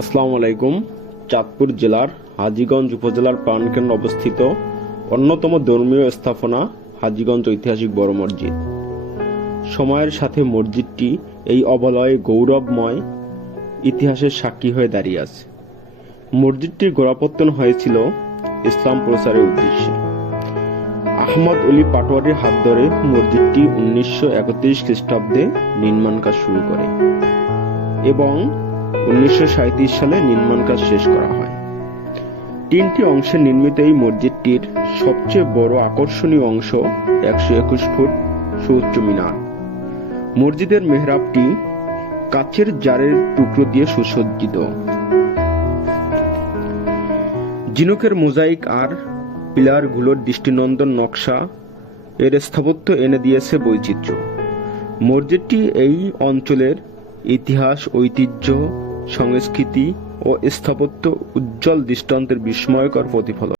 আসসালামু আলাইকুম। চাঁদপুর জেলার হাজীগঞ্জ উপজেলার প্রাণকেন্দ্র অবস্থিত অন্যতম ধর্মীয় স্থাপনা হাজিগঞ্জ ঐতিহাসিক বড় মসজিদ। সময়ের সাথে মসজিদটি এই অবলয়ে গৌরবময় ইতিহাসের সাক্ষী হয়ে দাঁড়িয়ে আছে। মসজিদটির গোড়াপত্তন হয়েছিল ইসলাম প্রচারের উদ্দেশ্যে। আহমদ অলি পাটোয়ারির হাত ধরে মসজিদটি উনিশশো একত্রিশ খ্রিস্টাব্দে নির্মাণ কাজ শুরু করে এবং উনিশশো সালে নির্মাণ কাজ শেষ করা হয়। তিনটি অংশে নির্মিত এই মসজিদটির সবচেয়ে বড় আকর্ষণীয় অংশ একশো একুশ ফুট সুউচ্চ মিনার। মসজিদের মেহরাবটি কাচের জারের টুকরো দিয়ে সুসজ্জিত। জিনুকের মোজাইক আর পিলারগুলোর দৃষ্টিনন্দন নকশা এর স্থাপত্য এনে দিয়েছে বৈচিত্র্য। মসজিদটি এই অঞ্চলের ইতিহাস ঐতিহ্য সংস্কৃতি ও স্থাপত্য উজ্জ্বল দৃষ্টান্তের বিস্ময়কর প্রতিফলন।